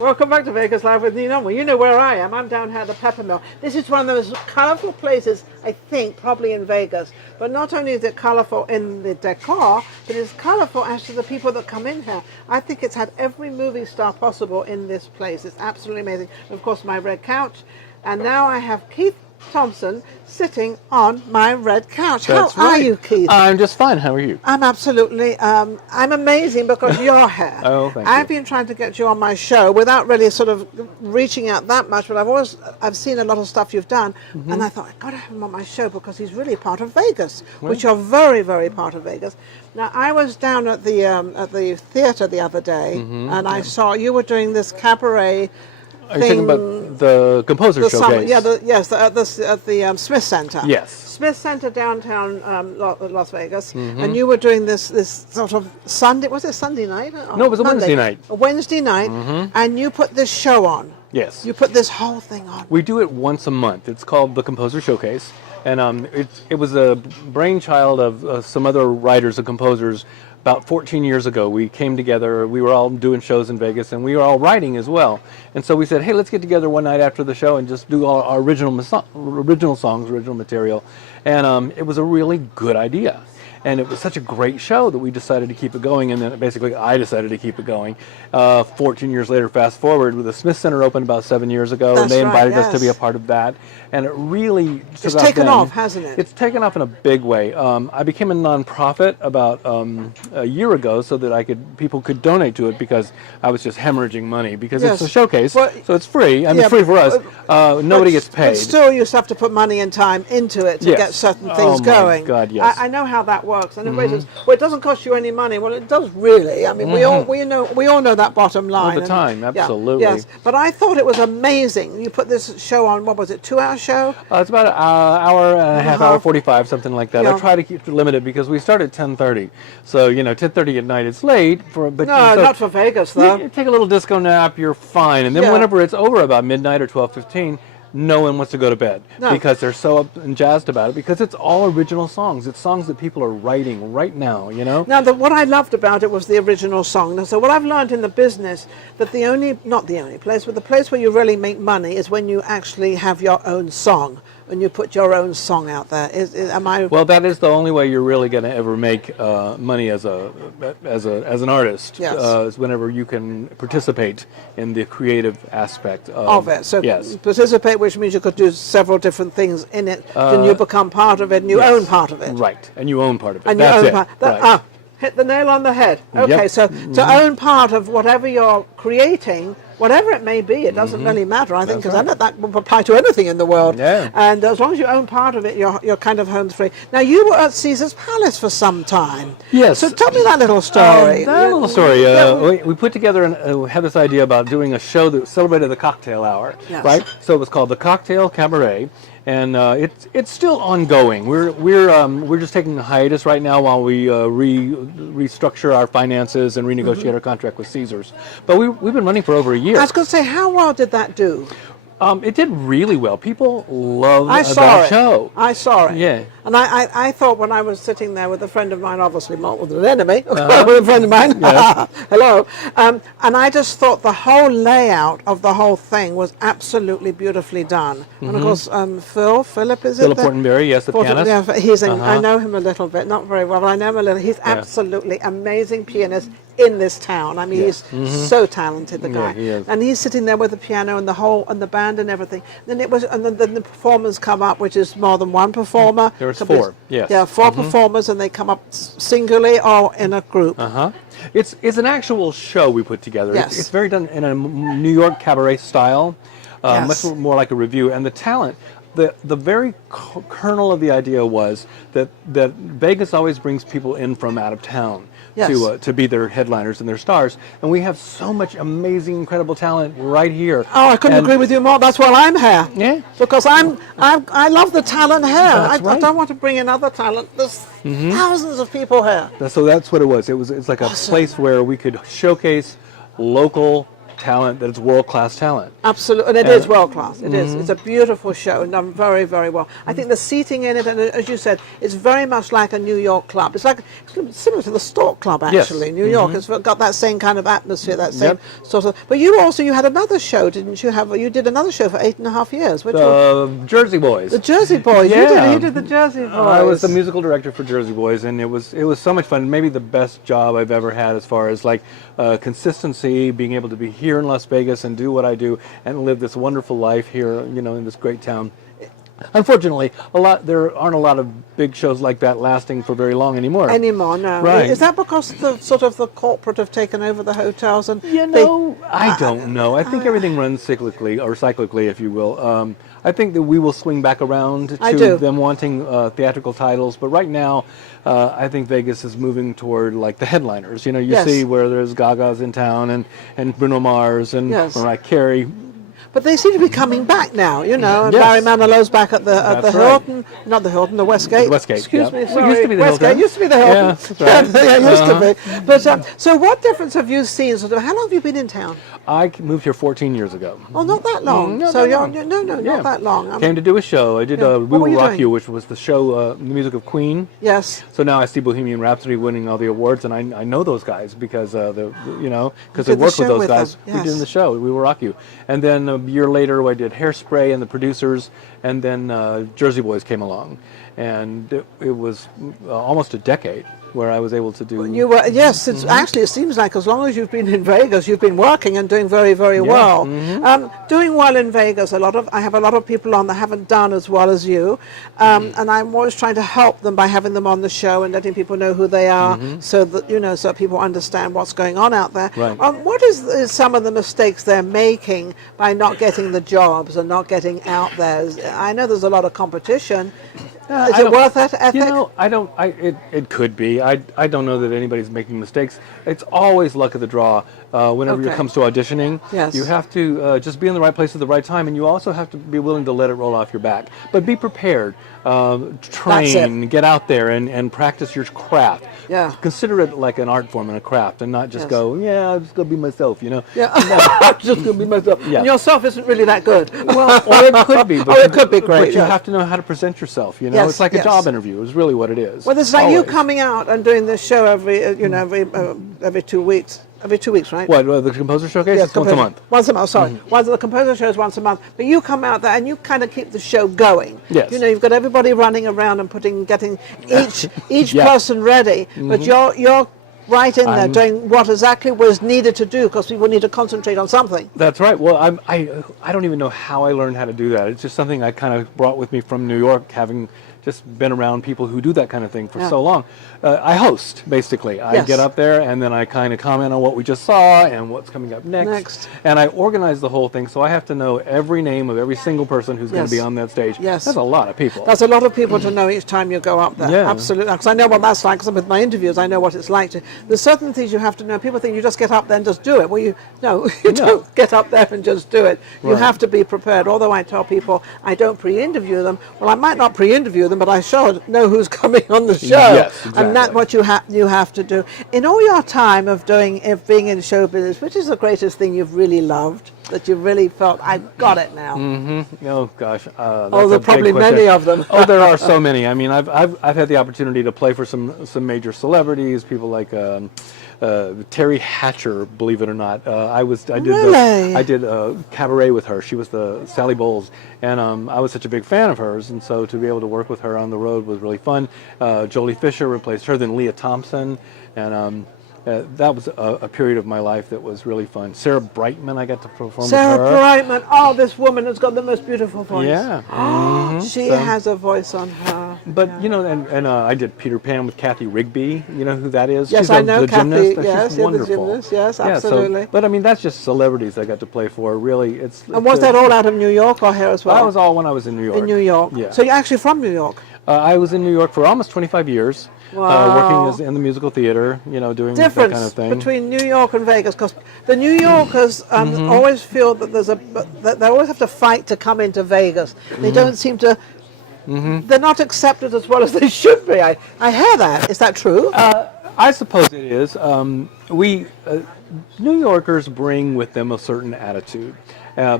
Welcome back to Vegas Live with Ninon. Well, you know where I am. I'm down here at the Pepper Mill. This is one of those colourful places, I think, probably in Vegas. But not only is it colourful in the decor, but it's colourful as to the people that come in here. I think it's had every movie star possible in this place. It's absolutely amazing. Of course, my red couch. And now I have Keith Thompson sitting on my red couch. That's How are right. you, Keith? I'm just fine. How are you? I'm absolutely, I'm amazing because you're here. Oh, thank I've you. been trying to get you on my show without really sort of reaching out that much, but I've seen a lot of stuff you've done, and I thought, I've got to have him on my show because he's really part of Vegas, which you're very, very part of Vegas. Now, I was down at the theater the other day, and I saw you were doing this cabaret. Are you talking about the composer showcase? At the Smith Center. Yes. Smith Center downtown Las Vegas, and you were doing this sort of Sunday. Was it Sunday night? No, it was a Wednesday night. A Wednesday night, and you put this show on. Yes. You put this whole thing on. We do it once a month. It's called the Composer Showcase, and it was a brainchild of some other writers and composers. About 14 years ago, we came together. We were all doing shows in Vegas, and we were all writing as well. And so we said, hey, let's get together one night after the show and just do all our original songs, original material. And it was a really good idea. And it was such a great show that we decided to keep it going, and then basically I decided to keep it going. 14 years later, fast forward, the Smith Center opened about 7 years ago, and they invited us to be a part of that. And it really it's taken off, hasn't it? It's taken off in a big way. I became a nonprofit about a year ago so that people could donate to it because I was just hemorrhaging money because it's a showcase, so it's free. I mean, free for us. Nobody gets paid. But still, you have to put money and time into it to get certain things going. Oh my God, yes. I know how that works. And everybody says, well, it doesn't cost you any money. Well, it does really. I mean, we all know that bottom line. All the time, absolutely. Yes, but I thought it was amazing. You put this show on, what was it, 2-hour show? It's about an hour and a half, hour 45, something like that. Yeah. I try to keep it limited because we start at 10:30. So, 10:30 at night, it's late. Not for Vegas, though. You take a little disco nap, you're fine. And then whenever it's over about midnight or 12:15, no one wants to go to bed because they're so up and jazzed about it because it's all original songs. It's songs that people are writing right now, Now, what I loved about it was the original song. Now, so what I've learned in the business, that not the only place, but the place where you really make money is when you actually have your own song, when you put your own song out there. Am I? Well, that is the only way you're really going to ever make money as an artist. Yes. Is whenever you can participate in the creative aspect of it. So yes. Participate, which means you could do several different things in it. Then you become part of it, and you own part of it. Right, and you own part of it. And That's you it. own part. Right. Hit the nail on the head. Okay, Yep. so to own part of whatever you're creating, whatever it may be, it doesn't really matter, I think, because I know that will apply to anything in the world. Yeah. And as long as you own part of it, you're kind of home free. Now, you were at Caesar's Palace for some time. Yes. So tell me that little story. We put together and we had this idea about doing a show that celebrated the cocktail hour, Yes. right? So it was called the Cocktail Cabaret, and it's still ongoing. We're just taking a hiatus right now while we restructure our finances and renegotiate our contract with Caesars. But we've been running for over a year. I was going to say, how well did that do? It did really well. People love I saw that it. show. I saw it. Yeah. And I thought when I was sitting there with a friend of mine, obviously not with an enemy, with a friend of mine, hello, and I just thought the whole layout of the whole thing was absolutely beautifully done. And of course, Philip is Philip it? Fortenberry, yes, the pianist. Yeah, he's I know him a little bit, not very well, but I know him a little. He's absolutely amazing pianist in this town. I mean, he's so talented, the guy. Yeah, he is. And he's sitting there with the piano and the band and everything. Then then the performers come up, which is more than one performer. There's four. Yes. Yeah, four performers, and they come up singularly or in a group. It's an actual show we put together. Yes. It's very done in a New York cabaret style, much more like a review. And the talent, the very kernel of the idea was that Vegas always brings people in from out of town. Yes. To be their headliners and their stars, and we have so much amazing, incredible talent right here. Oh, I couldn't agree with you more. That's why I'm here. Yeah. Because I love the talent here. That's I right. don't want to bring in other talent. There's thousands of people here. So that's what it was. It's like a place where we could showcase local talent that it's world-class talent. Absolutely, and it is world class. It is. It's a beautiful show and done very, very well. I think the seating in it, and as you said, it's very much like a New York club. It's like similar to the Stork Club, actually. Yes. New York has got that same kind of atmosphere, that same sort of. But you had another show, didn't you? You did another show for 8.5 years, which was Jersey Boys. the Jersey Boys. Yeah. You did the Jersey Boys. I was the musical director for Jersey Boys, and it was so much fun. Maybe the best job I've ever had as far as like consistency, being able to be here in Las Vegas and do what I do and live this wonderful life here, in this great town. Unfortunately, there aren't a lot of big shows like that lasting for very long anymore. No. Right. Is that because the corporate have taken over the hotels and I don't know. I think everything runs cyclically, if you will. I think that we will swing back around to them wanting theatrical titles, but right now, I think Vegas is moving toward like the headliners. You see where there's Gaga's in town and Bruno Mars and Mariah Carey. But they seem to be coming back now, and Yes. Barry Manilow's back at the That's Hilton, not the Hilton, the Westgate. The Westgate, Excuse me, Well, sorry. it used to be the Westgate Hilton. used to be the Hilton. Yeah, that's right. Yeah, it used to be. But so, what difference have you seen? How long have you been in town? I moved here 14 years ago. Oh, not that long. Not So that long. not that long. Came to do a show. I did Yeah. We What were Will you Rock doing? You, which was the show, the music of Queen. Yes. So now I see Bohemian Rhapsody winning all the awards, and I know those guys because because I did the worked with show those with guys. them, We did yes. the show. We Will Rock You, and then a year later I did Hairspray and the producers, and then Jersey Boys came along, and it was almost a decade where I was able to do. You were It's actually, it seems like as long as you've been in Vegas, you've been working and doing very, very well. Doing well in Vegas. I have a lot of people on that haven't done as well as you, and I'm always trying to help them by having them on the show and letting people know who they are, so that so people understand what's going on out there. Right. What is some of the mistakes they're making by not getting the jobs and not getting out there? I know there's a lot of competition. Is it worth that ethic? It could be. I don't know that anybody's making mistakes. It's always luck of the draw whenever it comes to auditioning. Yes. You have to just be in the right place at the right time, and you also have to be willing to let it roll off your back. But be prepared. Train, get out there and practice your craft. Yeah. Consider it like an art form and a craft, and not just go, I'm just going to be myself, Yeah, I'm just going to be myself. Yeah. And yourself isn't really that good. Well, or it could be. But Or it could be great, But you yeah. have to know how to present yourself. Yes, It's like a job interview. Is really what it is. Well, it's like you Always. coming out and doing this show every 2 weeks. Every 2 weeks, right? What, the Composer Showcase? Yes, It's once a month. Once a month, sorry. The composer show is once a month. But you come out there and you kind of keep the show going. Yes. You've got everybody running around and getting each Yeah. person ready. But you're right in there doing what exactly was needed to do, because people need to concentrate on something. That's right. Well, I don't even know how I learned how to do that. It's just something I kind of brought with me from New York, having just been around people who do that kind of thing for so long. I host, basically. I get up there and then I kind of comment on what we just saw and what's coming up next. And I organize the whole thing, so I have to know every name of every single person who's going to be on that stage. Yes. That's a lot of people. That's a lot of people to know each time you go up there. Yeah. Absolutely. Because I know what that's like, because with my interviews, I know what it's like to. There's certain things you have to know. People think you just get up there and just do it. Well, you don't get up there and just do it. You have to be prepared. Although I tell people I don't pre-interview them. Well, I might not pre-interview them, but I sure know who's coming on the show. Yes, exactly. And that's what you have to do. In all your time of being in show business, which is the greatest thing you've really loved, that you really felt, I got it now? Oh gosh. There are probably many of them. There are so many. I mean, I've had the opportunity to play for some major celebrities, people like Terry Hatcher, believe it or not. I did cabaret with her. She was the Sally Bowles, and I was such a big fan of hers, and so to be able to work with her on the road was really fun. Jolie Fisher replaced her, then Leah Thompson, and that was a period of my life that was really fun. Sarah Brightman, I got to perform with her. Sarah Brightman, oh, this woman has got the most beautiful voice. Yeah. She has a voice on her. But I did Peter Pan with Kathy Rigby. You know who that is? Yes, She's I know the Kathy. gymnast. Yes, She's the wonderful. gymnast. Yes, Yeah, absolutely. but I mean, that's just celebrities I got to play for. Really, And was that all out of New York or here as well? That was all when I was in New York. In New York. Yeah. So you're actually from New York. I was in New York for almost 25 years. Wow. Working in the musical theater, doing Difference that kind of thing. between New York and Vegas, because the New Yorkers always feel that that they always have to fight to come into Vegas. They don't seem to. They're not accepted as well as they should be. I hear that. Is that true? I suppose it is. New Yorkers bring with them a certain attitude.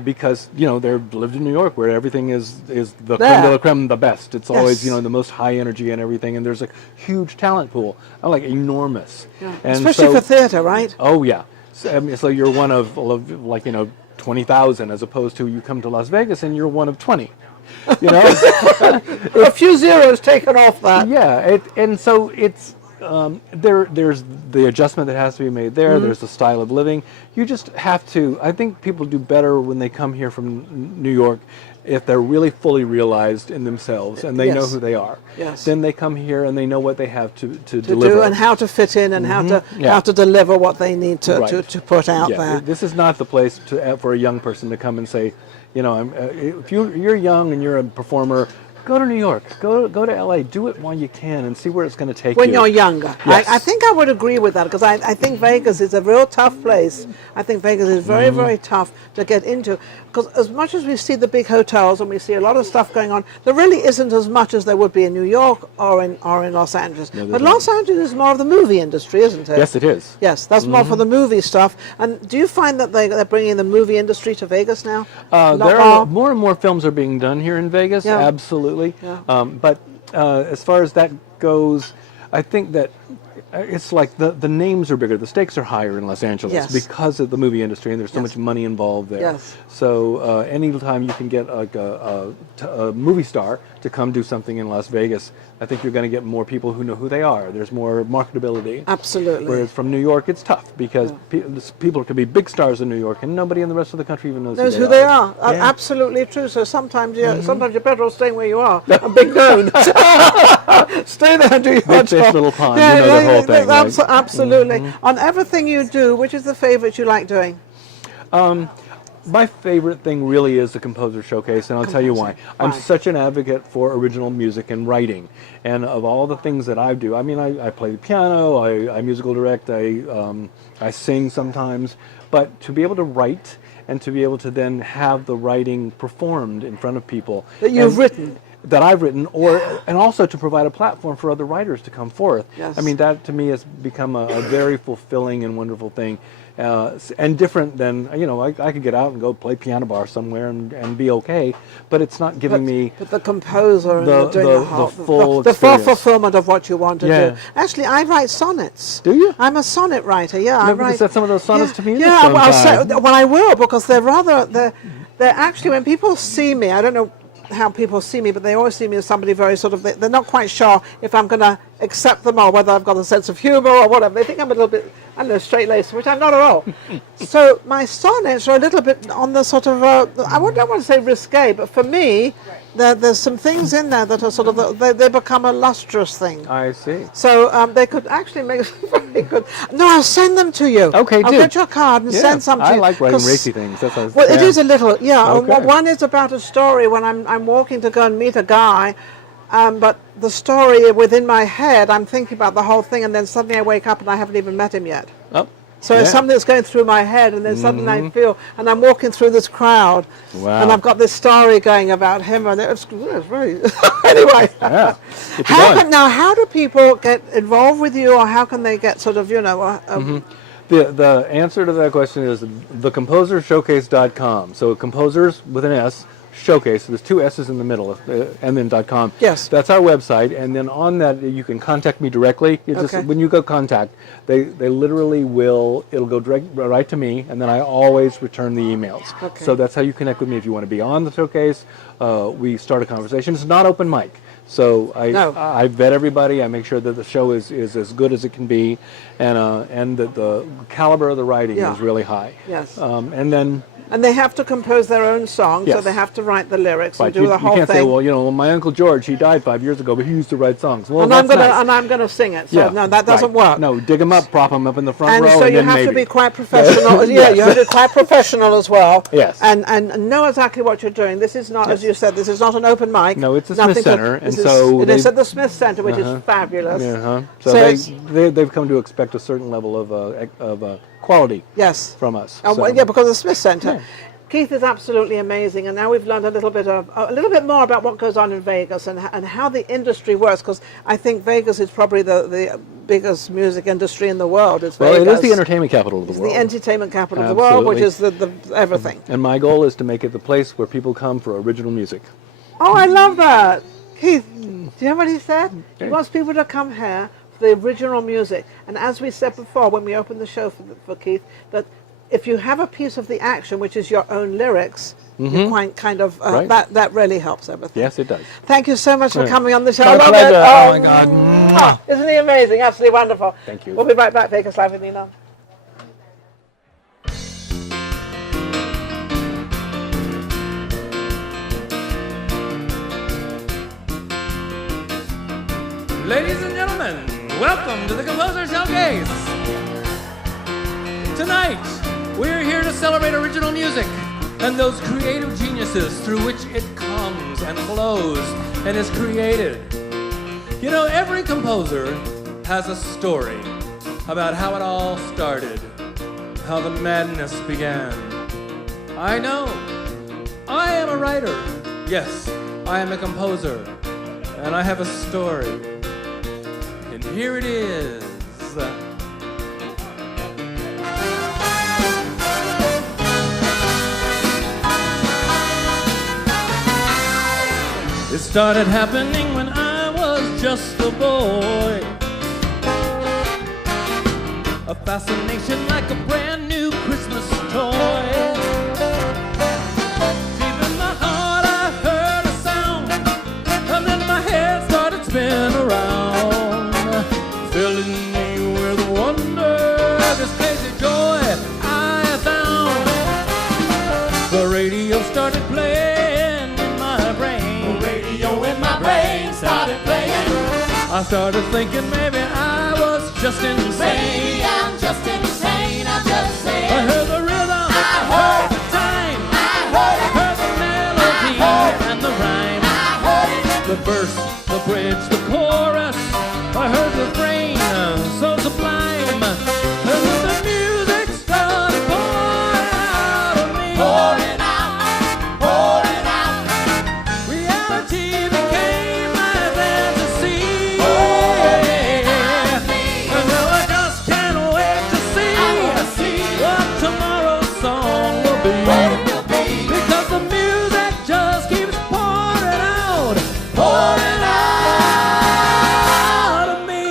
Because they've lived in New York, where everything is the creme de la creme, the best. It's always Yes. the most high energy and everything, and there's a huge talent pool, like enormous, Yeah. and Especially so, for theatre, right? Oh yeah, so you're one of like 20,000, as opposed to you come to Las Vegas and you're one of 20. A few zeros taken off that. Yeah, and so it's there's the adjustment that has to be made there. There's the style of living. You just have to. I think people do better when they come here from New York if they're really fully realized in themselves and they know who they are. Yes. Then they come here and they know what they have to To deliver. do and how to fit in and how to deliver what they need to put out there. This is not the place for a young person to come and say, if you're young and you're a performer, go to New York, go to LA, do it while you can, and see where it's going to take you. When you're younger. Yes. I think I would agree with that, because I think Vegas is a real tough place. I think Vegas is very, very tough to get into, because as much as we see the big hotels and we see a lot of stuff going on, there really isn't as much as there would be in New York or in Los Angeles. But Los Angeles is more of the movie industry, isn't it? Yes, it is. Yes, that's more for the movie stuff. And do you find that they're bringing the movie industry to Vegas now? There are more and more films are being done here in Vegas. Yeah. Absolutely. Yeah. But as far as that goes, I think that it's like the names are bigger, the stakes are higher in Los Angeles because of the movie industry, and there's so much money involved there. Yes. So anytime you can get like a movie star to come do something in Las Vegas, I think you're going to get more people who know who they are. There's more marketability. Absolutely. Whereas from New York, it's tough because people can be big stars in New York, and nobody in the rest of the country even knows who they are. Yeah. Absolutely true. So sometimes you're better off staying where you are. A big known. Stay there and do your Big fish, job. little pond. The whole thing. Right? Absolutely. On everything you do, which is the favorite you like doing? My favorite thing really is the Composer Showcase, and I'll tell you why. I'm such an advocate for original music and writing. And of all the things that I do, I mean, I play the piano, I musical direct, I sing sometimes, but to be able to write and to be able to then have the writing performed in front of people. That you've written. That I've written, and also to provide a platform for other writers to come forth. Yes. I mean, that to me has become a very fulfilling and wonderful thing, and different than, I could get out and go play piano bar somewhere and be okay, but it's not giving me. But the composer the, and doing the full the full experience. fulfillment of what you want to Yeah. do. Actually, I write sonnets. Do you? I'm a sonnet writer. Yeah, I Maybe write. set some of those sonnets to music Yeah, sometime. well, I will, because they're actually, when people see me, I don't know how people see me, but they always see me as somebody very sort of, they're not quite sure if I'm going to accept them or whether I've got a sense of humor or whatever. They think I'm a little bit, I don't know, straight-laced, which I'm not at all. So my sonnets are a little bit on the sort of, I don't want to say risque, but for me, there's some things in there that are sort of, they become a lustrous thing. I see. So they could actually make very good. No, I'll send them to you. Okay, I'll do. get your card and send some to you. I like writing 'cause- racy things. That's what well, it is a little, yeah. Okay. One is about a story when I'm walking to go and meet a guy, but the story within my head, I'm thinking about the whole thing, and then suddenly I wake up and I haven't even met him yet. Oh, So it's something that's going through my head, and then suddenly I feel, and I'm walking through this crowd, Wow. and I've got this story going about him, and it's very. Anyway, Yeah. Get you going. how do people get involved with you, or how can they get sort of, The answer to that question is thecomposershowcase.com. So composers with an S, showcase. There's two S's in the middle, and then .com. Yes. That's our website, and then on that you can contact me directly. You just, Okay. when you go contact, they literally will. It'll go right to me, and then I always return the emails. Okay. So that's how you connect with me if you want to be on the showcase. We start a conversation. It's not open mic. So I vet everybody. I make sure that the show is as good as it can be, and that the caliber of the writing is really high. Yes. And they have to compose their own songs, so Yes. they have to write the lyrics right, and do the whole you can't thing. say, well, my Uncle George, he died 5 years ago, but he used to write songs. Well, and that's nice. I'm gonna sing it. So Yeah, no, that doesn't right. work. No, dig him up, prop him up in the front And row, so and you then have to maybe. be quite professional. Yeah, you have to be quite professional as well. Yes. And know exactly what you're doing. This is not, as you said, this is not an open mic. No, it's a Nothing Smith Center, and this so it is they- at the Smith Center, which is fabulous. So So it's- they've come to expect a certain level of quality Yes. from us. And So- yeah, because the Smith Center. Yeah. Keith is absolutely amazing, and now we've learned a little bit more about what goes on in Vegas and how the industry works. Because I think Vegas is probably the biggest music industry in the world. It's Well, Vegas. it is the entertainment capital of the world. The entertainment capital of the world, which is the everything. And my goal is to make it the place where people come for original music. Oh, I love that, Keith. Do you know what he said? He wants people to come here for the original music. And as we said before, when we opened the show for Keith, that if you have a piece of the action, which is your own lyrics, you quite kind of Right. that really helps everything. Yes, it does. Thank you so much for coming on the show. My I love pleasure. it. Oh, my God. Isn't he amazing? Absolutely wonderful. Thank you. We'll be right back. Vegas Live with Ninon. Ladies and gentlemen, welcome to the Composer Showcase. Tonight, we're here to celebrate original music and those creative geniuses through which it comes and flows and is created. You know, every composer has a story about how it all started, how the madness began. I know. I am a writer. Yes, I am a composer. And I have a story. And here it is. It started happening when I was just a boy. A fascination like a brand new Christmas toy. Deep in my heart I heard a sound, and then my head started spinning around, filling me with wonder, this crazy joy I found. The radio started playing in my brain. The radio in my brain started playing. I started thinking maybe I was just insane. Maybe I'm just insane, I'm just saying. I heard the rhythm, I heard the time, I heard the melody and the rhyme. I heard it. The verse, the bridge, the chorus. I heard the refrain, so sublime. And then the music started pouring out of me. Pouring out, pouring out. Reality became my fantasy. And now I just can't wait to see, I wanna see what tomorrow's song will be. what it will be. Because the music just keeps pouring out, Pouring out of me.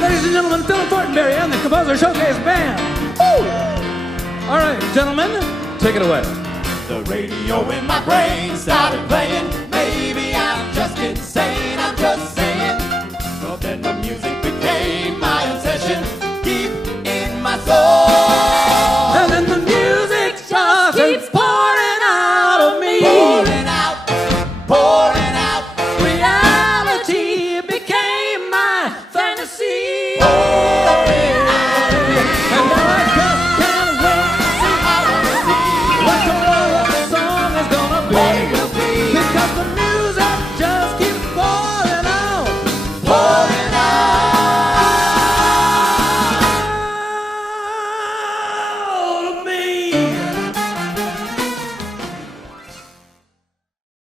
Ladies and gentlemen, Philip Fortenberry and the Composer Showcase Band. Woo! All right, gentlemen, take it away. The radio in my brain started playing. Maybe I'm just insane, I'm just saying.